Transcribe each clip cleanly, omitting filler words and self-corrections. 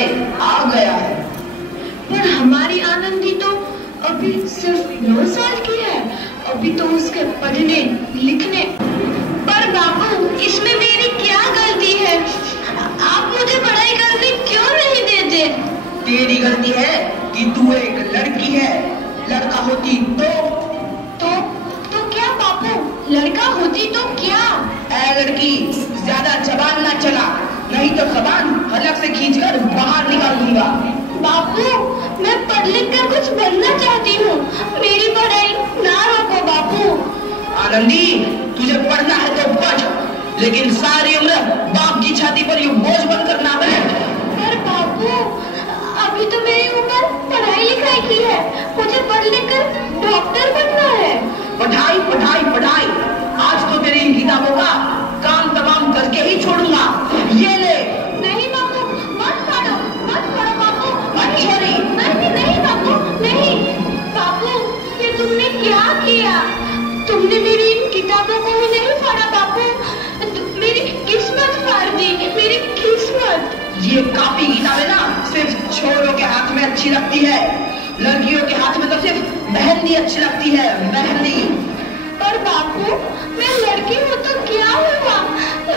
समय आ गया है। पर हमारी आनंदी तो अभी सिर्फ 9 साल की है। अभी तो उसके पढ़ने लिखने। पर बापू, इसमें मेरी क्या गलती है? आप मुझे पढ़ाई करने क्यों नहीं देते? तेरी गलती है कि तू एक लड़की है। लड़का होती तो क्या बापू? लड़का होती तो क्या? ऐ लड़की, ज्यादा जबान ना चला, नहीं तो जबान हलक से खींचकर बाहर निकाल दूंगा। बापू, मैं पढ़ लिख कर कुछ बनना चाहती हूँ। मेरी पढ़ाई ना रोको बापू। आनंदी, तुझे पढ़ना है तो पढ़, लेकिन सारी उम्र बाप की छाती पर ये बोझ बनकर ना बैठ। पर बापू, अभी तो मेरी उम्र पढ़ाई लिखाई की है। मुझे पढ़ लिख कर डॉक्टर बनना है। पढ़ाई पढ़ाई पढ़ाई, आज तो तेरी इन किताबों का काम तमाम करके ही छोड़ूंगा। ये ले। नहीं बापू, मत पढ़ो बापू। छोड़ी। नहीं बापू, नहीं। बापू, ये तुमने क्या किया? तुमने मेरी इन किताबों को ही नहीं पढ़ा बापू। मेरी किस्मत फाड़ दी, मेरी किस्मत। ये काफी किताबें ना सिर्फ छोरों के हाथ में अच्छी लगती है, लड़कियों के हाथ में तो सिर्फ मेहंदी अच्छी लगती है, मेहंदी। पर बापू, मैं लड़की हूँ तो क्या हुआ?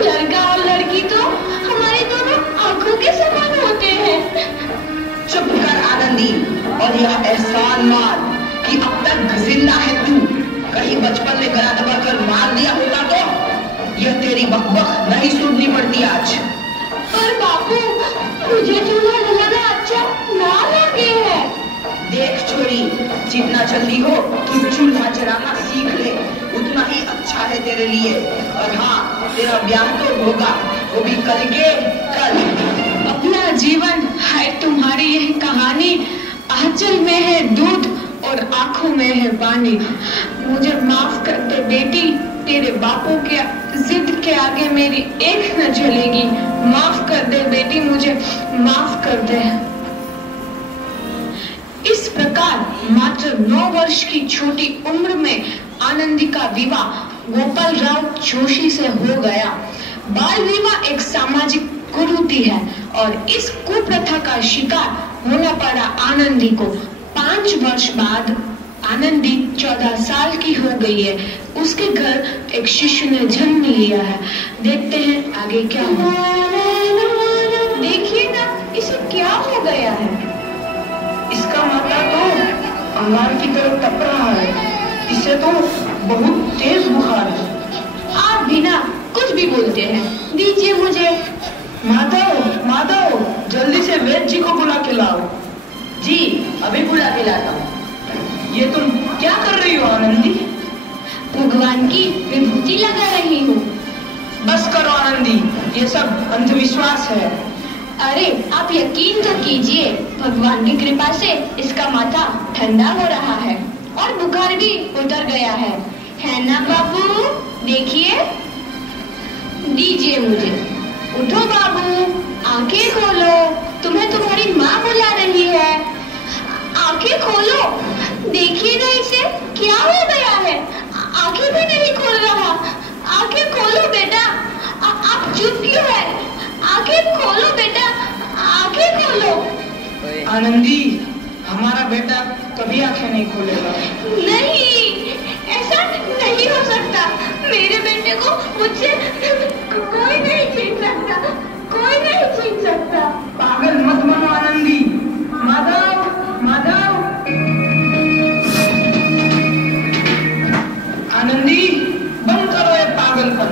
लड़का और लड़की तो हमारी दोनों आंखों के समान होते हैं। चुप कर आनंदी, और यह एहसान मान कि अब तक जिंदा है तू। कहीं बचपन में गला दबाकर मार दिया होता तो यह तेरी बकबक नहीं सुननी पड़ती आज। पर बापू, मुझे चूल्हा जलाना अच्छा ना लगे है। देख छोरी, जितना जल्दी हो तू चूल्हा जलाना सीख ले, उतना ही अच्छा है तेरे लिए। और हाँ, तेरा ब्याह तो होगा, वो भी कल के कल। अपना जीवन है तुम्हारी यह कहानी, आंचल में है दूध और आंखों में है पानी। मुझे माफ कर दे बेटी, तेरे बापू के जिद के आगे मेरी एक न चलेगी। माफ कर दे बेटी, मुझे माफ कर दे। इस प्रकार मात्र 9 वर्ष की छोटी उम्र में आनंदी का विवाह गोपाल राव जोशी से हो गया। बाल विवाह एक सामाजिक कुरीति है और इस कुप्रथा का शिकार होना पड़ा आनंदी को। 5 वर्ष बाद आनंदी 14 साल की हो गई है। उसके घर एक शिशु ने जन्म लिया है। देखते हैं आगे क्या होगा। देखिए ना, इसे क्या हो गया है? इसका माथा तो अंगार की तरफ तप रहा है। इसे तो बहुत तेज बुखार है। आप भी ना कुछ भी बोलते हैं। दीजिए मुझे। माधव, जल्दी से वैद्य जी को बुला के लाओ। जी, अभी बुला के लाता हूँ। ये तुम क्या कर रही हो आनंदी? भगवान की विभूति लगा रही हूँ। बस करो आनंदी, ये सब अंधविश्वास है। अरे आप यकीन तो कीजिए, भगवान की कृपा से इसका माथा ठंडा हो रहा है और बुखार भी उतर गया है ना बाबू? देखिए, दीजिए मुझे। उठो बाबू, आंखें खोलो, तुम्हें तुम्हारी माँ बुला रही है। आंखें खोलो, देखिए ना इसे क्या हो गया है। आंखें भी नहीं खोल रहा। आंखें खोलो बेटा। आप चुप क्यों है? आंखें खोलो बेटा, आंखें खोलो। आनंदी, हमारा बेटा कभी आंखें नहीं खोलेगा। नहीं, ऐसा नहीं हो सकता। मेरे बेटे को मुझसे कोई नहीं छीन सकता, कोई नहीं छीन सकता। पागल मत बनो आनंदी। माधव, आनंदी, बंद करो ये पागलपन।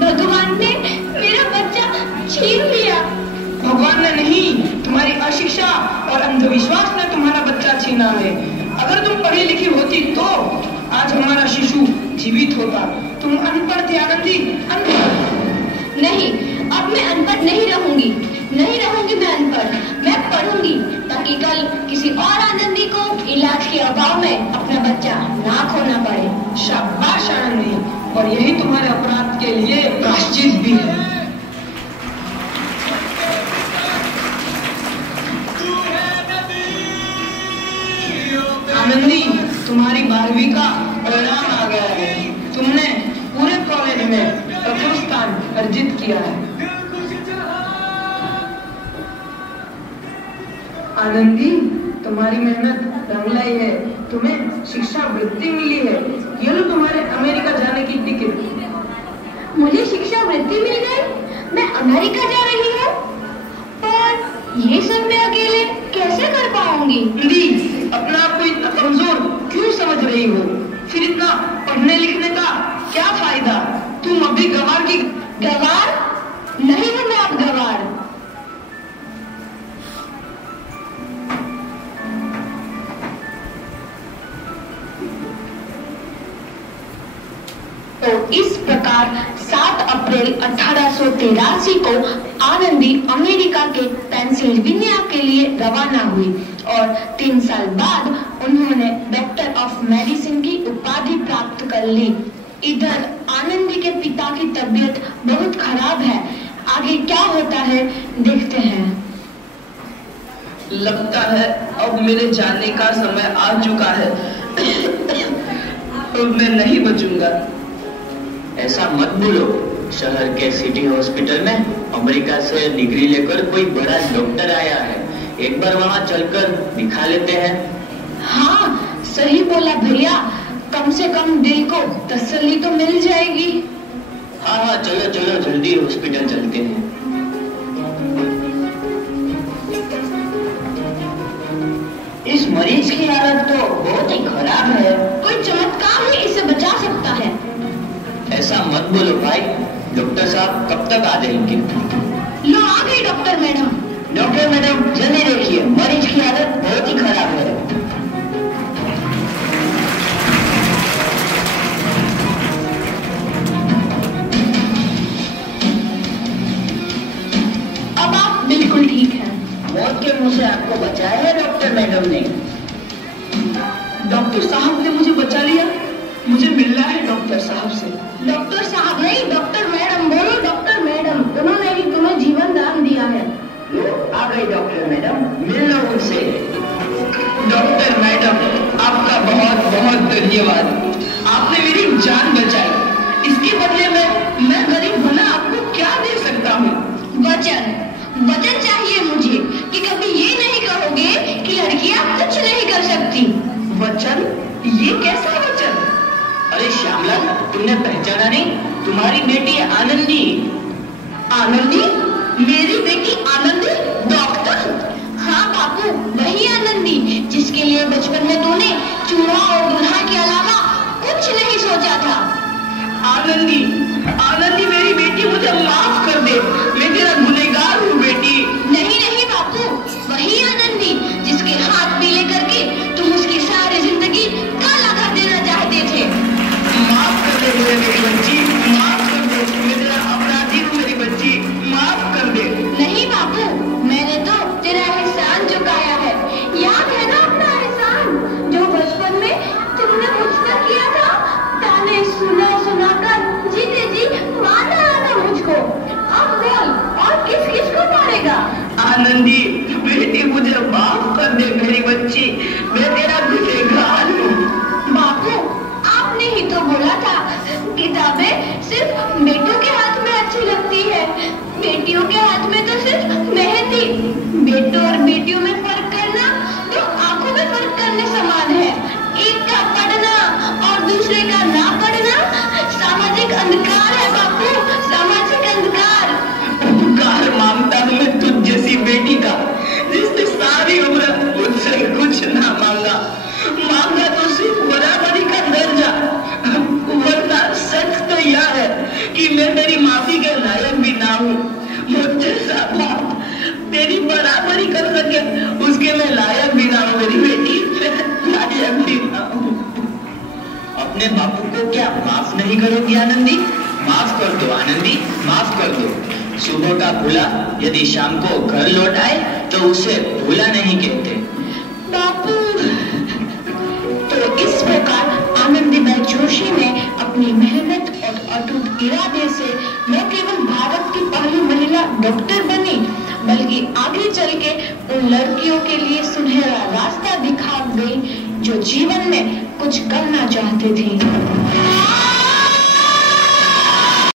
भगवान ने मेरा बच्चा छीन लिया। भगवान ने नहीं, तुम्हारी अशिक्षा और अंधविश्वास ने तुम्हारा बच्चा छीना है। अगर तुम पढ़ी लिखी होती तो आज हमारा शिशु जीवित होता। तुम अनपढ़ थी आनंदी, अनपढ़। नहीं, अब मैं अनपढ़ नहीं रहूंगी मैं अनपढ़। मैं पढ़ूंगी ताकि कल किसी और आनंदी को इलाज के अभाव में अपना बच्चा ना खोना पड़े। शाबाश आनंदी, और यही तुम्हारे अपराध के लिए प्रायश्चित भी है। आनंदी, तुम्हारी 12वीं का परिणाम आ गया है। तुमने पूरे कॉलेज में प्रथम स्थान अर्जित किया है। आनंदी, तुम्हारी मेहनत रंग लाई है। तुम्हें शिक्षा वृत्ति मिली है। ये लो तुम्हारे अमेरिका जाने की टिकट। मुझे शिक्षा वृत्ति मिल गई? मैं अमेरिका जा रही हूँ? पर ये सब मैं अकेले कैसे कर पाऊंगी? दी, अपना आप को इतना कमजोर क्यों समझ रही हो? फिर इतना पढ़ने लिखने का क्या फायदा? तुम अभी गवार की गवार नहीं हूँ मैं अब गवार। तो इस प्रकार 7 अप्रैल 1883 को आनंदी अमेरिका के पेंसिल्वेनिया के लिए रवाना हुई और 3 साल बाद उन्होंने डॉक्टर ऑफ मेडिसिन की उपाधि प्राप्त कर ली। इधर आनंदी के पिता की तबीयत बहुत खराब है। आगे क्या होता है देखते हैं। लगता है अब मेरे जाने का समय आ चुका है। अब मैं नहीं बचूंगा। ऐसा मत बोलो। शहर के सिटी हॉस्पिटल में अमेरिका से डिग्री लेकर कोई बड़ा डॉक्टर आया है। एक बार वहाँ चलकर दिखा लेते हैं। हाँ, सही बोला भैया। कम से कम दिल को तसल्ली तो मिल जाएगी। हाँ, चलो चलो जल्दी हॉस्पिटल चलते हैं। इस मरीज की हालत तो बहुत ही खराब है। कोई चमत्कार ही इसे बचा सकता है। ऐसा मत बोलो भाई। डॉक्टर साहब कब तक आ जाएंगे? लो आ गई डॉक्टर मैडम। डॉक्टर मैडम जल्दी देखिए, मरीज की हालत बहुत ही खराब है। अब आप बिल्कुल ठीक हैं। मौत के मुंह से आपको बचाया है डॉक्टर मैडम ने। डॉक्टर साहब ने मुझे बचा लिया। मुझे मिलना है डॉक्टर साहब से। डॉक्टर साहब नहीं, डॉक्टर मैडम बोलो। डॉक्टर मैडम, उन्होंने ही तुम्हें जीवन दान दिया है। आ गई डॉक्टर मैडम, मिल लो उनसे। डॉक्टर मैडम, आपका बहुत बहुत धन्यवाद। आपने मेरी जान बचाई। इसके बदले में मैं गरीब बना आपको क्या दे सकता हूँ? वचन चाहिए मुझे कि कभी ये नहीं कहोगे कि लड़कियां कुछ नहीं कर सकती। वचन? ये कैसा वचन? अरे श्यामलाल, तुमने पहचाना नहीं? तुम्हारी बेटी आनंदी। आनंदी? मेरी बेटी आनंदी डॉक्टर? हाँ बापू, वही आनंदी जिसके लिए बचपन में तूने चूड़ा और दुल्हा के अलावा कुछ नहीं सोचा था। आनंदी, आनंदी मेरी बेटी, मुझे माफ कर दे। मैं तेरा गुनहगार हूँ बेटी। नहीं नहीं बापू, वही आनंदी जिसके हाथ पीले करके तुम उसकी सारी जिंदगी काला कर देना चाहते थे। माफ कर दे मुझे मेरी बच्ची, माफ कर दे। मैं तेरा अपराधी हूँ मेरी बच्ची, माफ कर दे। नहीं बापू, मैंने तो तेरा एहसान चुकाया है। याद है ना अपना एहसान जो बचपन में तुमने मुझ पर किया था? ताने सुना सुना कर जीते जी मारना आना मुझको। अब बोल, और किस किस को मारेगा? आनंदी बेटी, मुझे माफ कर दे मेरी बच्ची। मैं तेरा गुनहगार हूँ। बापू, आपने ही तो बोला था किताबें सिर्फ बेटों के हाथ में अच्छी लगती है, बेटियों के हाथ में तो सिर्फ मेहंदी। बेटों और बेटियों में फर्क करना तो आंखों में फर्क करने समान है। एक का पढ़ना और दूसरे का ना पढ़ना सामाजिक अंधकार है बापू, सामाजिक अंधकार। उपकार मांगता हूँ मैं तुझ जैसी बेटी का, जिसने सारी उम्र मुझसे कुछ ना मांगा। मांगा तो सिर्फ बराबरी का दर्जा। वरना सच तो यह है कि मैं तेरी माफी के लायक भी ना हूँ। मुझे बाप तेरी बराबरी कर सके उसके मैं लायक भी ना हूँ मेरी बेटी, लायक भी ना हूँ। अपने बापू को क्या माफ नहीं करोगी आनंदी? माफ कर दो आनंदी, माफ कर दो। सुबह का भूला यदि शाम को घर लौट आए तो उसे भूला नहीं कहते। बापू, तो इस प्रकार आनंदीबाई जोशी ने अपनी मेहनत और अटूट इरादे से न केवल भारत की पहली महिला डॉक्टर बनी, बल्कि आगे चल के उन लड़कियों के लिए सुनहरा रास्ता दिखा गई जो जीवन में कुछ करना चाहते थे।